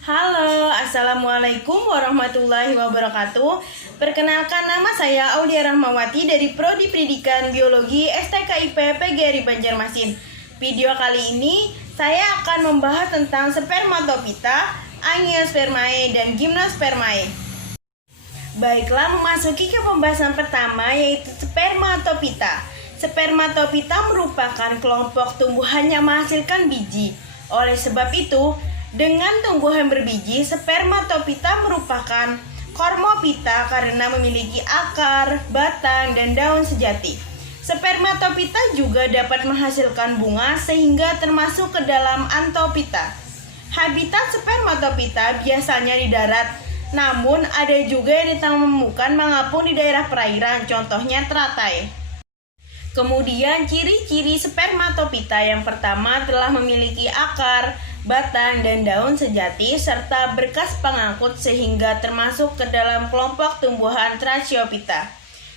Halo, Assalamualaikum warahmatullahi wabarakatuh. Perkenalkan, nama saya Aulia Rahmawati dari Prodi Pendidikan Biologi STKIP PGRI Banjarmasin. Video kali ini saya akan membahas tentang spermatopita, angiospermae, dan gymnospermae. Baiklah, memasuki ke pembahasan pertama, yaitu spermatopita. Spermatopita merupakan kelompok tumbuhan yang menghasilkan biji. Oleh sebab itu, dengan tumbuhan berbiji, spermatopita merupakan kormopita karena memiliki akar, batang, dan daun sejati. Spermatopita juga dapat menghasilkan bunga sehingga termasuk ke dalam antopita. Habitat spermatopita biasanya di darat, namun ada juga yang ditemukan mengapung di daerah perairan, contohnya teratai. Kemudian ciri-ciri spermatopita yang pertama telah memiliki akar, batang, dan daun sejati serta berkas pengangkut sehingga termasuk ke dalam kelompok tumbuhan Tracheophyta.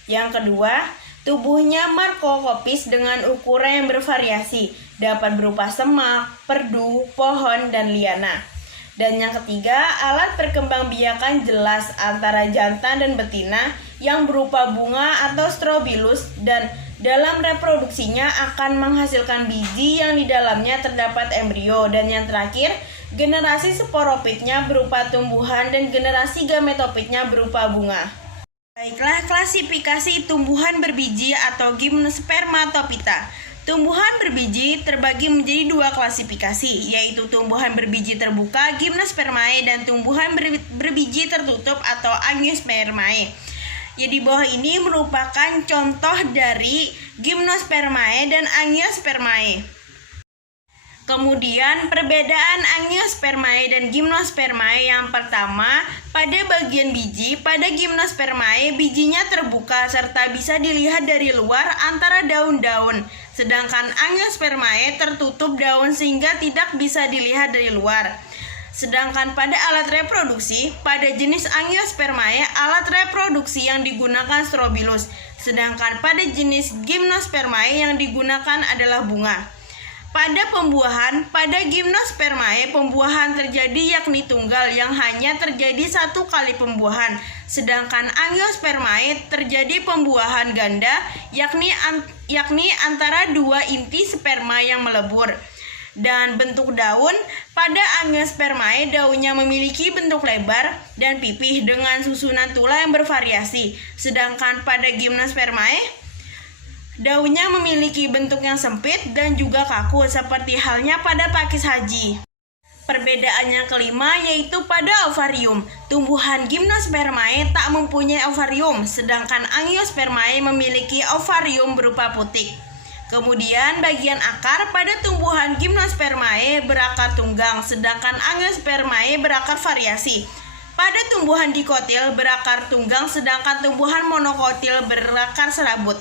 Yang kedua, tubuhnya makroskopis dengan ukuran yang bervariasi, dapat berupa semak, perdu, pohon, dan liana. Dan yang ketiga, alat perkembangbiakan jelas antara jantan dan betina yang berupa bunga atau strobilus, dan dalam reproduksinya akan menghasilkan biji yang di dalamnya terdapat embrio. Dan yang terakhir, generasi sporopitnya berupa tumbuhan dan generasi gametopitnya berupa bunga. Baiklah, klasifikasi tumbuhan berbiji atau gymnospermatopita. Tumbuhan berbiji terbagi menjadi dua klasifikasi, yaitu tumbuhan berbiji terbuka gymnospermae dan tumbuhan berbiji tertutup atau angiospermae. Ya, di bawah ini merupakan contoh dari gymnospermae dan angiospermae. Kemudian perbedaan angiospermae dan gymnospermae yang pertama, pada bagian biji, pada gymnospermae bijinya terbuka serta bisa dilihat dari luar antara daun-daun, sedangkan angiospermae tertutup daun sehingga tidak bisa dilihat dari luar. Sedangkan pada alat reproduksi, pada jenis angiospermae, alat reproduksi yang digunakan strobilus, sedangkan pada jenis gymnospermae yang digunakan adalah bunga. Pada pembuahan, pada gymnospermae pembuahan terjadi yakni tunggal yang hanya terjadi satu kali pembuahan, sedangkan angiospermae terjadi pembuahan ganda yakni antara dua inti sperma yang melebur. Dan bentuk daun, pada angiospermae daunnya memiliki bentuk lebar dan pipih dengan susunan tulang yang bervariasi, sedangkan pada gymnospermae daunnya memiliki bentuk yang sempit dan juga kaku seperti halnya pada pakis haji. Perbedaan yang kelima yaitu pada ovarium. Tumbuhan gymnospermae tak mempunyai ovarium, sedangkan angiospermae memiliki ovarium berupa putik. Kemudian bagian akar, pada tumbuhan gymnospermae berakar tunggang, sedangkan angiospermae berakar variasi. Pada tumbuhan dikotil berakar tunggang, sedangkan tumbuhan monokotil berakar serabut.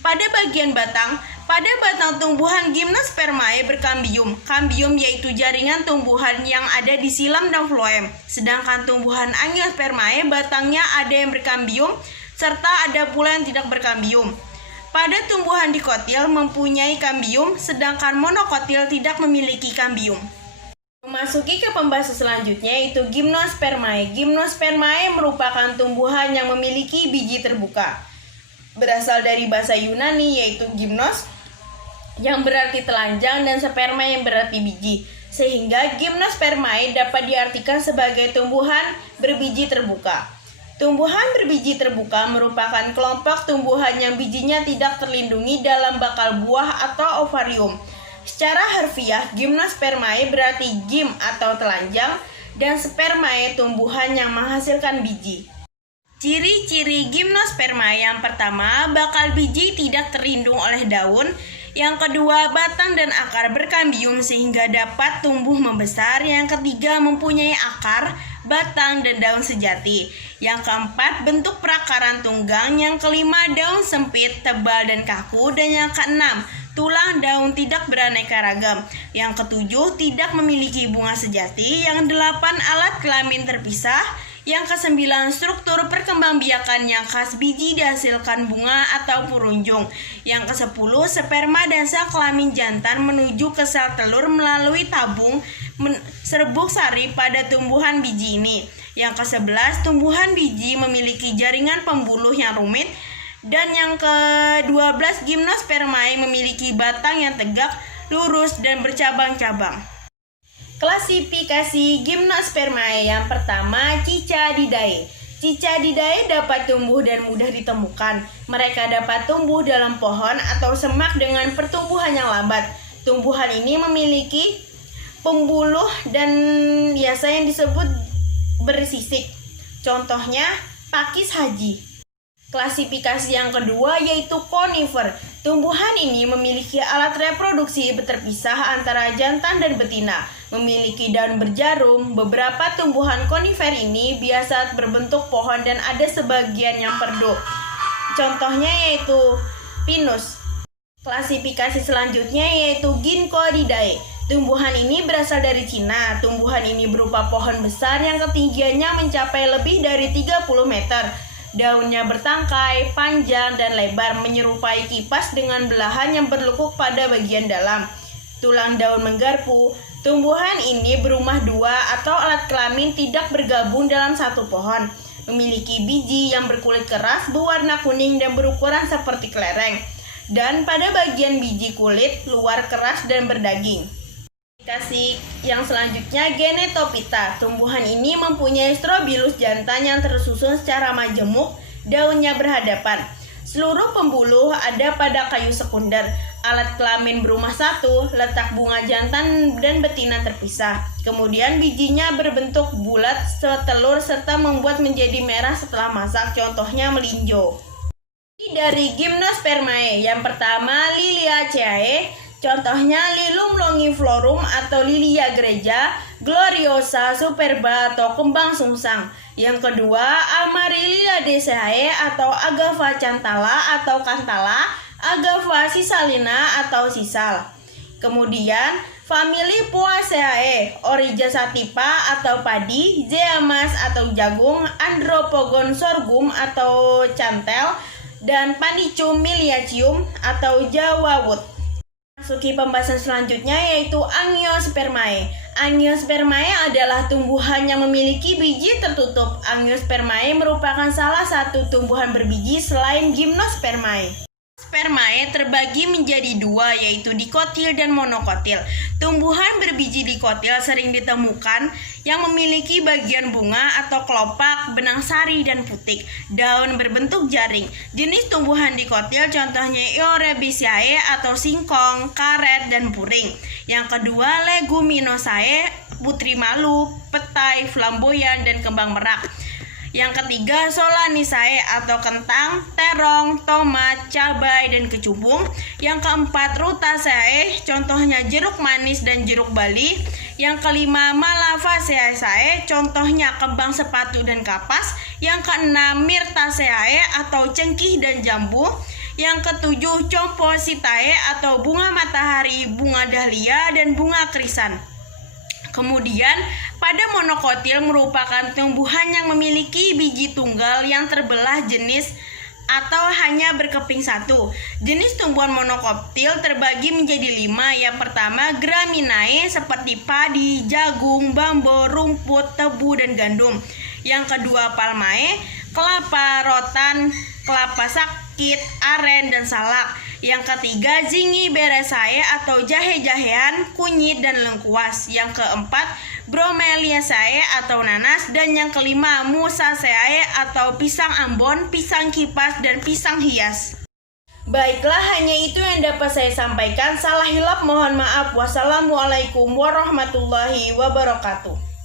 Pada bagian batang, pada batang tumbuhan gymnospermae berkambium. Kambium yaitu jaringan tumbuhan yang ada di silam dan floem. Sedangkan tumbuhan angiospermae batangnya ada yang berkambium serta ada pula yang tidak berkambium. Pada tumbuhan dikotil mempunyai kambium, sedangkan monokotil tidak memiliki kambium. Memasuki ke pembahasan selanjutnya yaitu gymnospermae. Gymnospermae merupakan tumbuhan yang memiliki biji terbuka. Berasal dari bahasa Yunani yaitu gymnos yang berarti telanjang dan sperma yang berarti biji. Sehingga gymnospermae dapat diartikan sebagai tumbuhan berbiji terbuka. Tumbuhan berbiji terbuka merupakan kelompok tumbuhan yang bijinya tidak terlindungi dalam bakal buah atau ovarium. Secara harfiah, gymnospermae berarti gym atau telanjang dan spermae tumbuhan yang menghasilkan biji. Ciri-ciri gymnospermae yang pertama, bakal biji tidak terlindung oleh daun. Yang kedua, batang dan akar berkambium sehingga dapat tumbuh membesar. Yang ketiga, mempunyai akar, batang, dan daun sejati. Yang keempat, bentuk perakaran tunggang. Yang kelima, daun sempit, tebal, dan kaku. Dan yang keenam, tulang daun tidak beraneka ragam. Yang ketujuh, tidak memiliki bunga sejati. Yang delapan, alat kelamin terpisah. Yang kesembilan, struktur perkembangbiakan yang khas biji dihasilkan bunga atau purunjung. Yang kesepuluh, sperma dan sel kelamin jantan menuju ke sel telur melalui tabung serbuk sari pada tumbuhan biji ini. Yang ke-11, tumbuhan biji memiliki jaringan pembuluh yang rumit. Dan yang ke-12, Gymnospermae memiliki batang yang tegak, lurus, dan bercabang-cabang. Klasifikasi Gymnospermae. Yang pertama, Cicadidae. Cicadidae dapat tumbuh dan mudah ditemukan. Mereka dapat tumbuh dalam pohon atau semak dengan pertumbuhan yang lambat. Tumbuhan ini memiliki pembuluh dan biasa yang disebut bersisik. Contohnya, pakis haji. Klasifikasi yang kedua yaitu Conifer. Tumbuhan ini memiliki alat reproduksi terpisah antara jantan dan betina. Memiliki daun berjarum. Beberapa tumbuhan konifer ini biasa berbentuk pohon dan ada sebagian yang perdu. Contohnya yaitu Pinus. Klasifikasi selanjutnya yaitu Ginkgodidae. Tumbuhan ini berasal dari Cina. Tumbuhan ini berupa pohon besar yang ketinggiannya mencapai lebih dari 30 meter. Daunnya bertangkai, panjang, dan lebar, menyerupai kipas dengan belahan yang berlekuk pada bagian dalam. Tulang daun menggarpu. Tumbuhan ini berumah dua atau alat kelamin tidak bergabung dalam satu pohon. Memiliki biji yang berkulit keras, berwarna kuning, dan berukuran seperti kelereng. Dan pada bagian biji kulit luar keras dan berdaging. Klasifikasi yang selanjutnya Genetophyta. Tumbuhan ini mempunyai strobilus jantan yang tersusun secara majemuk, daunnya berhadapan. Seluruh pembuluh ada pada kayu sekunder. Alat kelamin berumah satu, letak bunga jantan dan betina terpisah. Kemudian bijinya berbentuk bulat setelur serta membuat menjadi merah setelah masak, contohnya melinjo. Dari Gymnospermae, yang pertama Liliaceae. Contohnya Lilium longiflorum atau lilia gereja, gloriosa, superba atau kembang sungsang. Yang kedua, Amaryllidaceae atau Agava cantala atau kantala, Agava sisalina atau sisal. Kemudian, famili Poaceae, Oriza sativa atau padi, Zeamas atau jagung, Andropogon sorghum atau cantel, dan Panicum miliaceum atau jawawut. Masuki pembahasan selanjutnya yaitu Angiospermae. Angiospermae adalah tumbuhan yang memiliki biji tertutup. Angiospermae merupakan salah satu tumbuhan berbiji selain Gymnospermae. Spermae terbagi menjadi dua, yaitu dikotil dan monokotil. Tumbuhan berbiji dikotil sering ditemukan yang memiliki bagian bunga atau kelopak, benang sari, dan putik. Daun berbentuk jaring. Jenis tumbuhan dikotil contohnya Eorebiaceae atau singkong, karet, dan puring. Yang kedua, Leguminosae, putri malu, petai, flamboyan, dan kembang merak. Yang ketiga, Solanisae atau kentang, terong, tomat, cabai, dan kecubung. Yang keempat, Rutaceae, contohnya jeruk manis dan jeruk bali. Yang kelima, Malavaceae, contohnya kembang sepatu dan kapas. Yang keenam, Myrtaceae atau cengkih dan jambu. Yang ketujuh, Compositae atau bunga matahari, bunga dahlia, dan bunga krisan. Kemudian, pada monokotil merupakan tumbuhan yang memiliki biji tunggal yang terbelah jenis atau hanya berkeping satu. Jenis tumbuhan monokotil terbagi menjadi 5. Yang pertama, Graminae seperti padi, jagung, bambu, rumput, tebu, dan gandum. Yang kedua, Palmae, kelapa, rotan, kelapa sakit, aren, dan salak. Yang ketiga, Zingiberraceae atau jahe-jahean, kunyit, dan lengkuas. Yang keempat, Bromeliaceae atau nanas. Dan yang kelima, Musaceae atau pisang ambon, pisang kipas, dan pisang hias. Baiklah, hanya itu yang dapat saya sampaikan. Salah hilap mohon maaf. Wassalamualaikum warahmatullahi wabarakatuh.